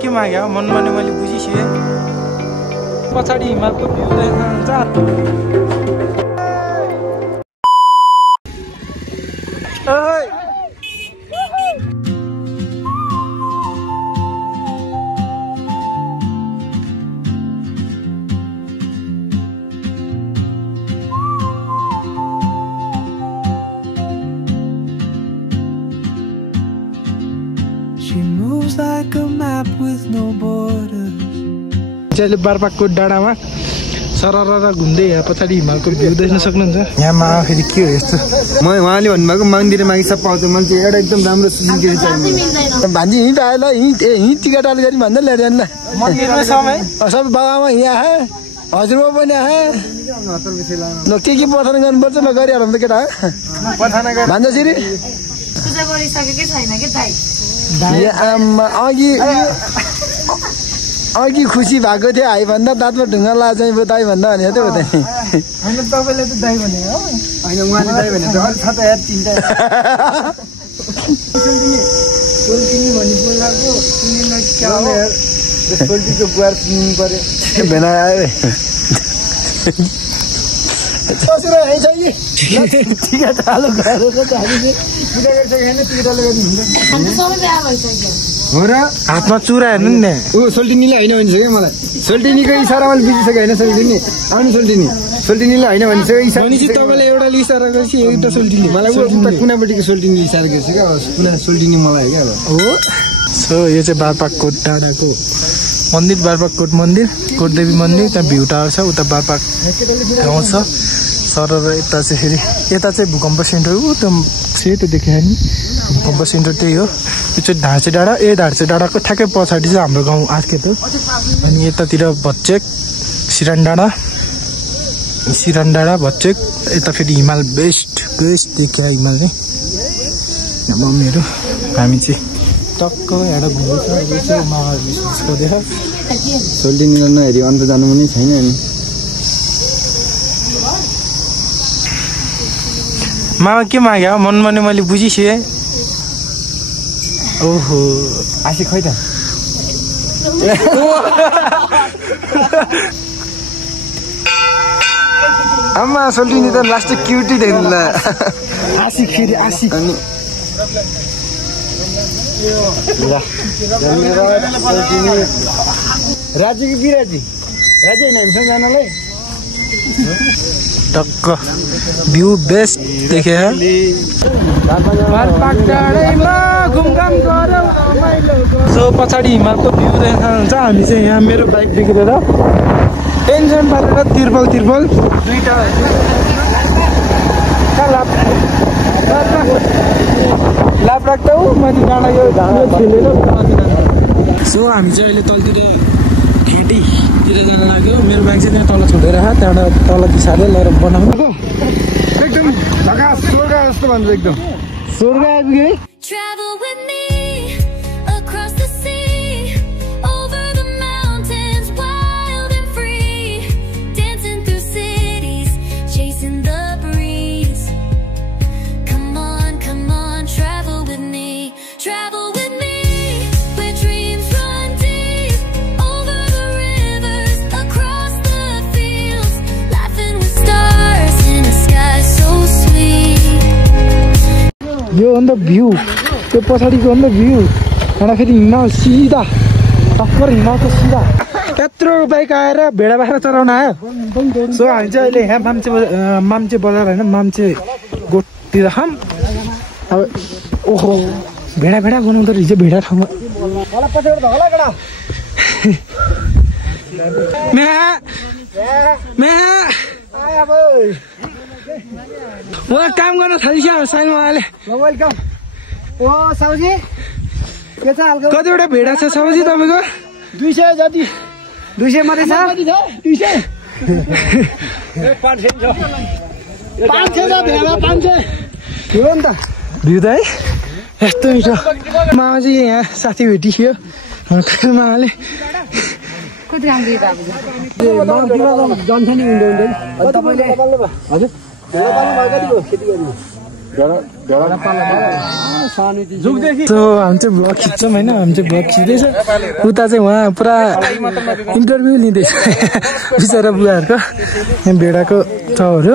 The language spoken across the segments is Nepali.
के माग्यो मनमा नि मैले बुझिसकेँ पछाडि हिमालको भ्यू देख्नुहुन्छ She moves like a map with no borders. अहिले बारपाककोट डाँडामा सरर घुम्दै यहाँ पछाडि हिमालको भ्यू देख्न सक्नुहुन्छ। यहाँ मा फेरि के हो यस्तो उहाँले भन्नुभएको मन्दिर मागी सब पाउँछ मान्छे एउटा एकदम राम्रो सुनिके चाहिन्छ भान्जी हिँड आयो ल हिँड टिकट आले गरी भन्दा ल्याएर जान्न मन्दिरमा समय सबै बाबामा यहाँ आए हजुरबा पनि आए ल के पठान गर्नुपर्छ ल गरिहालौँ त केटा भान्जासिरी पूजा गरिसकेकै छैन के दाइ अघि खुसी भएको थियो हाई भन्दा दाँतमा ढुङ्गा ला चाहिँ दाई भन्दा भने त्यो होइन तपाईँले त दाइ भने हो होइन उहाँले दाई भने अरू छ त यार तिनटा सोल्टिनी भनी बोलाएको सुनिन क्या हो सोल्टीको बुहार सुन्नु पर्यो भेना आयो ससुर है छ कि टिकट हालो गरेको त हामीले पूजा गरिसकेन टिकट हालो गर्नु हामी सबै बिहा भइसक्यो हो र हातमा चुरा हेर्नु नि ऊ सोल्टिनीले होइन भनिसक्यो मलाई सोल्टिनीको इसारा मैले बुझिसकेँ होइन सोल्टिनी आउनु सोल्टिनीले होइन भनिसक्यो इसारा भनेपछि तपाईँले एउटा इसारा गरेपछि एउटा सोल्टिनी मलाई उता कुनापट्टिको सोल्टिनीले इसारा गरिसक्यो कुना सोल्टिनी मलाई क्या अब हो सो यो चाहिँ बारपाककोट डाँडाको मन्दिर बारपाककोट मन्दिर कोटदेवी मन्दिर त्यहाँ भ्यू टावर छ उता बारपाक गाउँ छ सरर यता चाहिँ फेरि यता चाहिँ भूकम्प सेन्टर ऊ त्यो सेतो देखेँ नि भूकम्प सेन्टर त्यही हो यो चाहिँ ढाँचे डाँडा ढाँचे डाँडाको ठ्याक्कै पछाडि चाहिँ हाम्रो गाउँ आर्केट हो अनि यतातिर भच्चेक सिरान डाँडा भच्चेक यता फेरि हिमाल बेस्ट देखिया हिमाल नै मम्मीहरू हामी चाहिँ टक्क एउटा घुम्दैछ महाविष्णुको देखा सोल्टिनीलाई नहेरी अन्त जानु पनि छैन नि मामा के माग्यो मनमा नि मैले बुझिसकेँ ओहो आशी खोइ त आमा सोल्टिनी त लास्ट क्युटी देख्नु ल आशिक फेरि आशिक अनि राजु कि बिराजी राजु होइन हामीसँग जानलाई टक्क भ्यू बेस्ट देखे सो पछाडि हिमालको भ्यू देख्नुहुन्छ हामी चाहिँ यहाँ मेरो बाइक देखेर टेन्सन पारेर तिर्पल दुईटा लाभ राख्दा माथि डाँडा यो खेलेर सो हामी चाहिँ अहिले तलतिर घाँटीतिर जान लाग्यो मेरो बाइक चाहिँ त्यहाँ तल छोडेर त्यहाँबाट तल दिसाले लगेर बनाउनु एकदम झकास स्वर्ग जस्तो भन्छ एकदम स्वर्ग आइपुग्यो Travel with me across the sea, over the mountains, wild and free, dancing through cities, chasing the breeze. Come on, travel with me, travel with me, where dreams run deep, over the rivers, across the fields, laughing with stars in a sky so sweet. यो अन्त भ्यू त्यो पछाडिको अन्त भ्यू त्यहाँबाट फेरि हिमाल सिधा टक्कर हिमालको सिधा त्यत्रो बाइक आएर भेडा बाख्रा चराउन आयो सो हामी चाहिँ अहिले यहाँ माम्चे बजार होइन माम्चे गोठतिर खाम अब ओहो भेडा बनाउँदो रहेछ भेडा ठाउँमा उहाँ काम गर्न थालिसक्यो साइलमा उहाँले कतिवटा भेडा छ साउजी तपाईँको 200 जति 200 मात्रै छ 500 हो नि त भ्यू त है यस्तो मिठो मामा चाहिँ यहाँ साथी भेटिसक्यो मामाले कति राम्रो जन्छ नि हुँदै हजुर भेडा पाल्नु भयो कति हो खेती गर्नु हामी चाहिँ भ्लग खिच्छौँ होइन हामी चाहिँ भ्लग खिच्दैछ उता चाहिँ उहाँ पुरा इन्टरभ्यू लिँदैछ बिचरा बुवाहरूको यहाँ भेडाको छहरू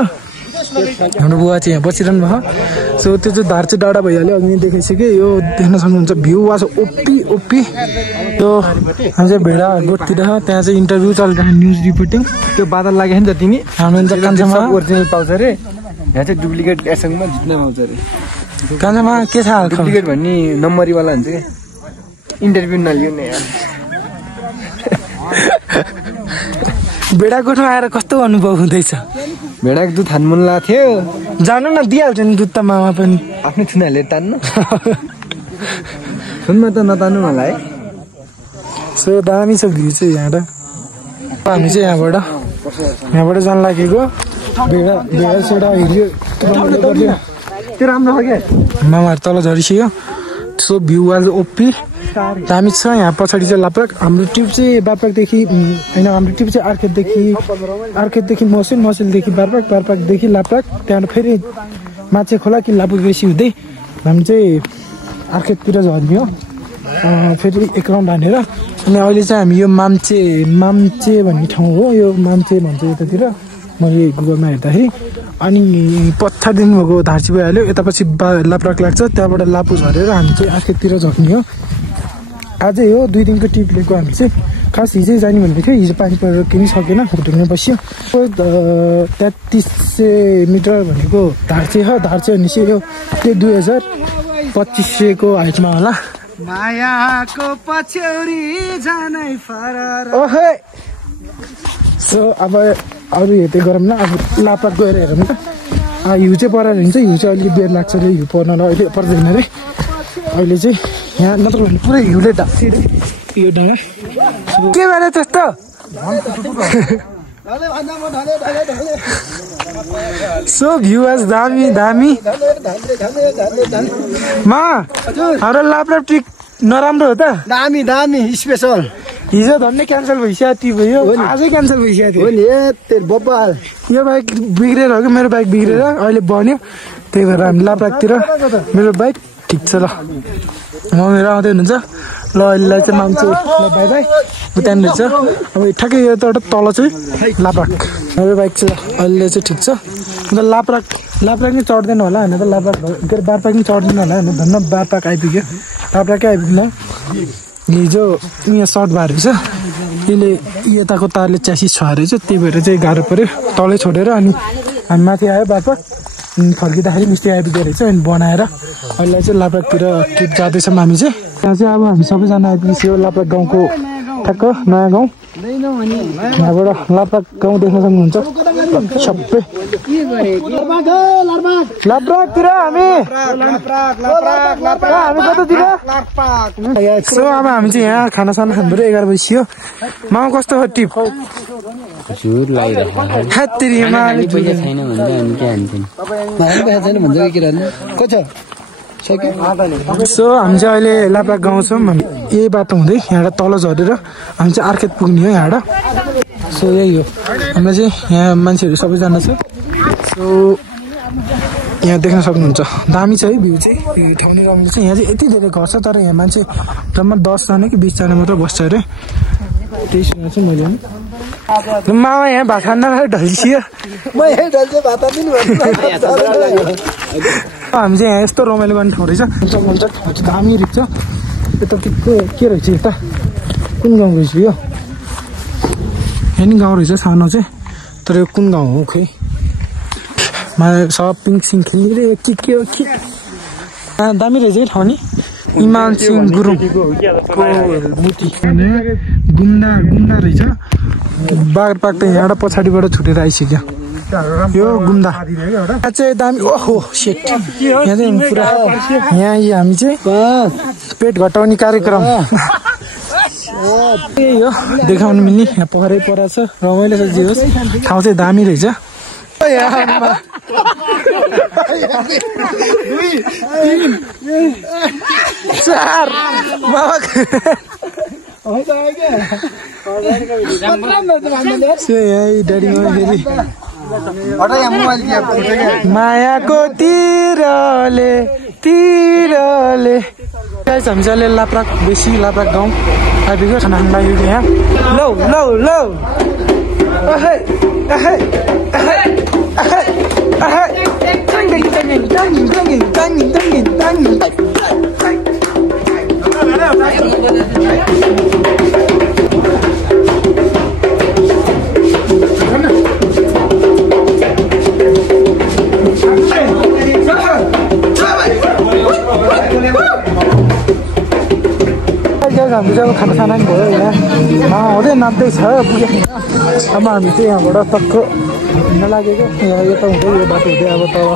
हाम्रो बुवा चाहिँ यहाँ बसिरहनु भएको सो त्यो चाहिँ धारचे डाँडा भइहाल्यो अघि देखाइसक्यो यो देख्न सक्नुहुन्छ भ्यू वाज ओपी यो हामी चाहिँ भेडा बोटतिर त्यहाँ चाहिँ इन्टरभ्यू चलिरहेको न्युज रिपोर्टिङ त्यो बादल लाग्यो नि त तिमी हाम्रो कान्छामा ओरिजिनल पाउँछ अरे यहाँ चाहिँ डुप्लिकेट एसङमा जित्न पाउँछ अरे कान्छामा के छ हाल डुप्लिकेट भन्ने नम्बरीवाला हुन्छ क्या इन्टरभ्यू नलियो नि यार भेडागोठमा आएर कस्तो अनुभव हुँदैछ भेडाको दुध खानु मन लागेको थियो जानु न दिइहाल्छ नि दुध त मामा पनि आफ्नै थुनाहरूले तान्नु थुनमा त नतान्नु मलाई है सो दामी छ भ्यू चाहिँ यहाँबाट हामी चाहिँ यहाँबाट जान लागेको भेडा सेडा हिँड्यो त्यो राम्रो हो क्या मामाहरू तल झरिसक्यो सो भ्यू वाज ओपी दामी छ यहाँ पछाडि चाहिँ लाप्राक हाम्रो ट्रिप चाहिँ बारपाकदेखि होइन हाम्रो ट्रिप चाहिँ अर्खेतदेखि मसिलदेखि बारपाकदेखि लाप्राक त्यहाँबाट फेरि माछे खोला कि लापुक बेसी हुँदै हामी चाहिँ अर्खेततिर झर्ने हो फेरि एक राउन्ड हानेर अनि अहिले चाहिँ हामी यो माम्चे भन्ने ठाउँ हो यो माम्चे भन्छ यतातिर मैले गुगलमा हेर्दाखेरि अनि पत्थर दिनुभएको धार्ची भइहाल्यो यता पछि लाप्राक लाग्छ त्यहाँबाट लापु झरेर हामी चाहिँ अर्खेततिर झर्ने हो आजै हो 2 दिनको ट्रिप लिएको हामी चाहिँ खास हिजै जाने भनेको थियो हिजो पानी परेर किनि सकेन होटलमा बस्यो 3300 मिटर भनेको धार्चे हो धार्चे भनेपछि यो 2200 को हाइटमा होला मायाको पछ्यौरी जानै फरार ओहे सो अब अरू हेर्दै गरौँ न अब लाप्राक गएर हेरौँ न हिउँ चाहिँ परेर हुन्छ हिउँ चाहिँ अलिक बेर लाग्छ अरे हिउँ पर्नलाई अहिले पर्दैन अरे अहिले चाहिँ यहाँ नत्र भने पुरै हिउँले ढाक्छ अरे यो डाँडा के भएर त्यस्तो सो भ्यू वाज दामी मा हाम्रो लाप्राक ट्रिप नराम्रो हो त दामी स्पेसल हिजो धन्ने क्यान्सल भइसक्यो ती भयो आजै क्यान्सल भइसक्यो हो नि तेरो बब्बाल यो बाइक बिग्रेर हो कि मेरो बाइक बिग्रेर अहिले बन्यो त्यही भएर हामी लाप्राकतिर मेरो बाइक ठिक छ ल मम्मीहरू आउँदै हुनुहुन्छ ल अहिलेलाई चाहिँ मान्छे ल बाई बाई उतानिर छ अब ठ्याक्कै यो त तल चाहिँ लाप्राक मेरो बाइक चाहिँ अहिले चाहिँ ठिक छ अन्त लाप्राक नै चढ्दैन होला होइन त लाप्राक के अरे बारपाक पनि चढ्दैन होला होइन धन्न बारपाक आइपुग्यो लाप्राकै आइपुग्न हिजो यहाँ सर्ट भएर रहेछ यसले यताको तारले च्यासिस छ रहेछ त्यही भएर चाहिँ गाह्रो पऱ्यो तलै छोडेर अनि हामी माथि आयो बारपाक फर्किँदाखेरि मिस्त्री आइपुग्यो रहेछ अनि बनाएर अहिले चाहिँ लाप्राकतिर ट्रिप जाँदैछौँ हामी चाहिँ त्यहाँ चाहिँ अब हामी सबैजना आइपुगिसक्यो लाप्राक गाउँको ठ्याक्क नयाँ गाउँ यहाँबाट लाप्राक गाउँ देख्न सक्नुहुन्छ सबै लाप्राकतिर हामी कतातिर सो अब हामी चाहिँ यहाँ खानासाना खानु 11 बजिसक्यो मामा कस्तो हो ट्रिप सो हामी चाहिँ अहिले लाप्राक गाउँ छौँ यही बाटो हुँदै यहाँबाट तल झरेर हामी चाहिँ अर्खेत पुग्ने हो यहाँबाट सो यही हो हामीलाई चाहिँ यहाँ मान्छेहरू सबैजना छ सो यहाँ देख्न सक्नुहुन्छ दामी छ है भ्यू चाहिँ ठाउँ नै रमाइलो छ यहाँ चाहिँ यति धेरै घर छ तर यहाँ मान्छे जम्मा 10 जना कि 20 जना मात्र बस्छ अरे त्यही सुनेको छु मैले मामा यहाँ भात खान ढल्सियो हामी चाहिँ यहाँ यस्तो रमाइलो गर्ने ठाउँ रहेछ दामी रहेछ यता के रहेछ यता कुन गाउँ रहेछ यो यहाँ नि गाउँ रहेछ सानो चाहिँ तर यो कुन गाउँ हो खै सपिङ सिङ खेल्ने के दामी रहेछ है ठाउँ नि इमान सिंह गुरुङको मूर्ति गुम्दा रहेछ बाग्रपाक त यहाँबाट पछाडिबाट छुटेर आइसक्यो यो गुम्दा यहाँ चाहिँ दामी ओहो सेट यहाँ चाहिँ पुरा यहाँ हामी चाहिँ पेट घटाउने कार्यक्रम त्यही हो देखाउनु मिल्ने यहाँ पोखरै परा छ रमाइलो छ जे होस् ठाउँ चाहिँ दामी रहेछ चार यही ड्याडी फेरि मायाको तिरले तिरले गाइस हामी चाहिँ लाप्राक बेसी लाप्राक गाउँ आइपुग्यो खाना खानु लाग्यो यहाँ लौ लौ लौ अहे अहे अहे अहे अहे टाङ्गिङ टाङ्गिङ टाङ्गिङ टाङ्गिङ टाङ्गिङ टाङ्गिङ टाङ्गिङ हामी चाहिँ खाना खाना पनि भयो यहाँ हुँदै नाप्दैछ पुग्यो अब हामी चाहिँ यहाँबाट टक्क हिँड्न लागेको यहाँ यता हुँदै यो बाटो हुँदै अब तल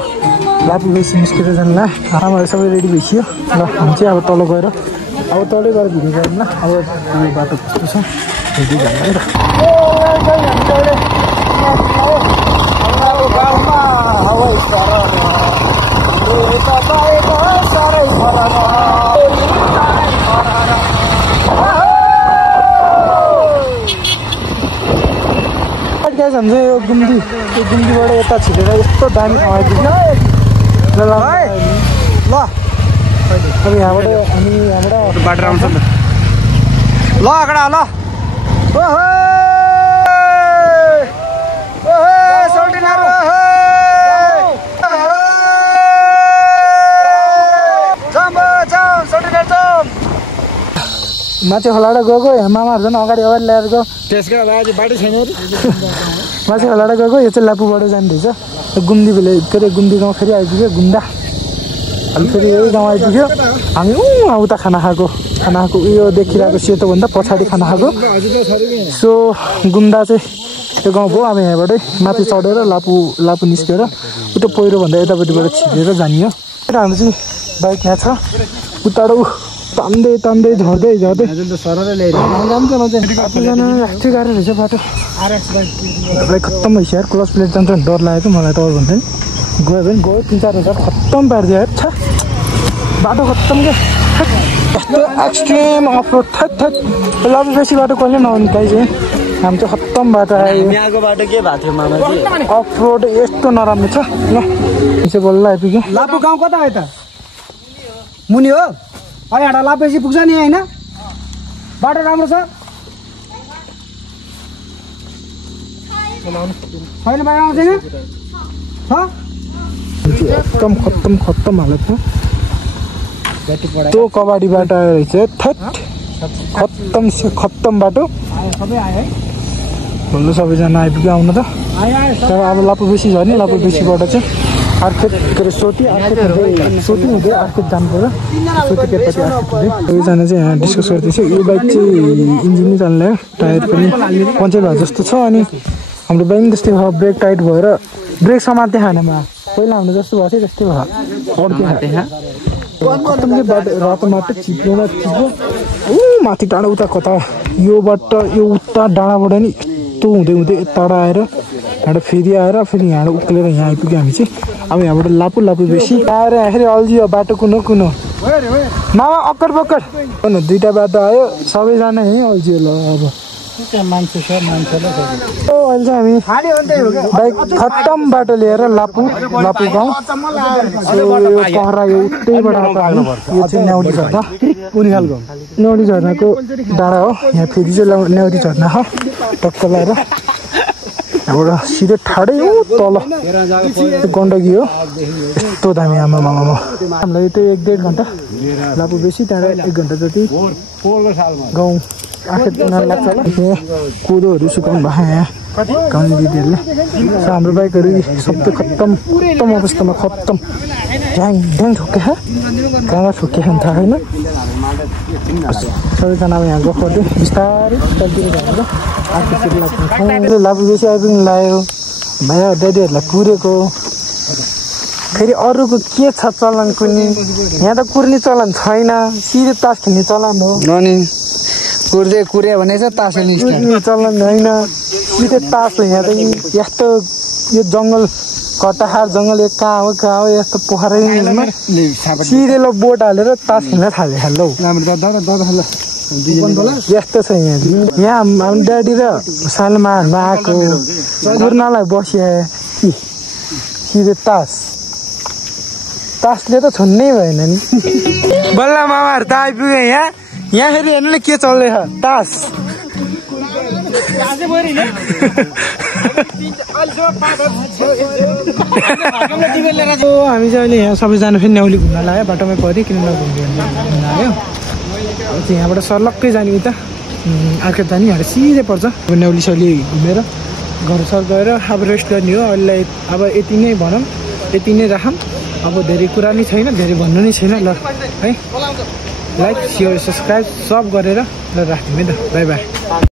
लापु बेसी निस्केर जानुला आमाहरू सबै रेडी भइसक्यो ल हामी चाहिँ अब तल गएर अब तलै गएर भिडियो गरौँ न अब यो बाटो कस्तो छ हेर्दै जानु है हामी चाहिँ यो गुम्दीबाट यता छिरेर यस्तो दामी आइपुग्यो ल ल ल अब यहाँबाट हामी यहाँबाट बाटो आउँछ नि ल अगाडि ल ओहो ओहो सोल्टिनार ओहो जम्बो जाऊ सोल्टिनार जाऊ माथि खोलाबाट गएको यहाँ मामाहरू झन् अगाडि अगाडि ल्याएर गयो त्यसको आज बाटो छैन माथि खोलाबाट गएको यो चाहिँ लापुबाट जाँदैछ गुम्दी भेले के अरे गुम्दी गाउँ फेरि आइपुग्यो गुन्डा अनि फेरि यही गाउँ आइपुग्यो हामी उता खाना खाएको उयो देखिरहेको सेतोभन्दा पछाडि खाना खाएको सो गुम्डा चाहिँ त्यो गाउँ भयो अब यहाँबाटै माथि चढेर लापु निस्केर उता पहिरोभन्दा यतापट्टिबाट छिरेर जाने हो हाम्रो चाहिँ बाइक यहाँ छ उताबाट तान्दै तान्दै झर्दै झर्दै राख्थ्यो गाह्रो रहेछ बाटो भाइ खत्तम भइसक्यो यार क्लच प्लेट जान्छ भने डर लागेको मलाई त अरू भन्दा नि गयो भने गयो 3-4 हजार खत्तम पारिदियो यार छ बाटो खत्तम क्या यस्तो एक्सट्रिम अफ रोड थट लापु बेसी बाटो कहिले नआउने गाई चाहिँ हामी चाहिँ खत्तम बाटो आयो यहाँको बाटो के भएको थियो मामाजी अफ रोड यस्तो नराम्रो छ ल चाहिँ बल्ल आइपुग्यो लापु गाउँ कता हो त मुनि हो यहाँ लापेसी पुग्छ नि होइन बाटो राम्रो छ छैन बाहिर आउँदैन एकदम खत्तम हालत छ त्यो कबाडी बाटो आयो रहेछ थट खत्तम बाटो सबै आयो है भन्नु सबैजना आइपुग्यो आउनु त अब लापु बेसी छ नि लापु बेसीबाट चाहिँ अर्खेत के अरे सोती हुँदै अर्खेत जानु पर्यो सोतीपट्टि सबैजना चाहिँ यहाँ डिस्कस गर्दैछ यो बाइक चाहिँ इन्जिन नै चल्ने टायर पनि पञ्चर भएको जस्तो छ अनि हाम्रो बाइक त्यस्तै भयो ब्रेक टाइट भएर ब्रेक समात्दै खानेमा पहिला हाम्रो जस्तो भएको थियो त्यस्तै भयो खत्तमले बाटो रातो माटो चिप्लो माथि डाँडा उता कता योबाट यो उता डाँडाबाट नि यस्तो हुँदै यताबाट आएर यहाँबाट फेरि आएर फेरि यहाँबाट उक्लेर यहाँ आइपुग्यो हामी चाहिँ अब यहाँबाट लापु बेसी आएर यहाँ फेरि अल्झियो बाटो कुनो मामा अक्कड बक्कड दुईवटा बाटो आयो सबैजना यहीँ अल्झियो ल अब अहिले चाहिँ हामी बाइक खत्तम बाटो लिएर लापु गाउँ यो पहरा यो उतैबाट आएको यो चाहिँ न्याउली झर्नाको डाँडा हो यहाँ फेरि चाहिँ न्याउली झर्ना हो टक्क लगाएर यहाँबाट सिधै ठाडै हो तल गण्डकी हो यस्तो दामी आमा हामीलाई त्यो 1-1.5 घन्टा लापु बेसी त्यहाँबाट 1 घन्टा जति गाउँ आखेर उनीहरू लाग्छ होला कोदोहरू सुकाउनु भएको यहाँ गाउँले दिदीहरूले हाम्रो बाइकहरू सबै खत्तम अवस्थामा खत्तम ढ्याङ ठोक्के कहाँ ठोक्के खान थाहा छैन सबैजना अब यहाँ गफर्दै बिस्तारै तलतिर भएर आखिर लाग्छ लापु बेसी आइपुग्नु लाग्यो भाइ ड्याडीहरूलाई कुरेको फेरि अरूको के छ चलन कुर्ने यहाँ त कुर्ने चलन छैन सिधै तास खेल्ने चलन हो अनि कुर्यो भने चाहिँ तास खेल्ने चलन होइन सिधै तास हो यहाँ त यस्तो यो जङ्गल कटाहार जङ्गल कहाँ हो यस्तो पोखरीमा सिधै ल बोट हालेर तास खेल्न थाल्यो हेलो यस्तो छ यहाँ हाम्रो ड्याडी र सालमाहरूमा आएको कुर्नलाई बस्यो कि रे तासले त छोड्नै भएन नि बल्ल मामाहरू त आइपुग्यो यहाँ फेरि हेर्नु न के चल्दैछ तास हामी चाहिँ अहिले यहाँ सबैजना फेरि न्याउली घुम्न लाग्यो बाटोमै पऱ्यो किन नघुम्नु आयो यहाँबाट सर्लक्कै जाने उता अर्को जाने यहाँ सिधै पर्छ न्याउली सौली घुमेर घर सर गएर अब रेस्ट गर्ने हो अहिले अब यति नै भनौँ यति नै राखौँ अब धेरै कुरा नै छैन धेरै भन्नु नै छैन ल है लाइक सेयर सब्सक्राइब सब गरेर ल राख्दिउँ है त बाई बाई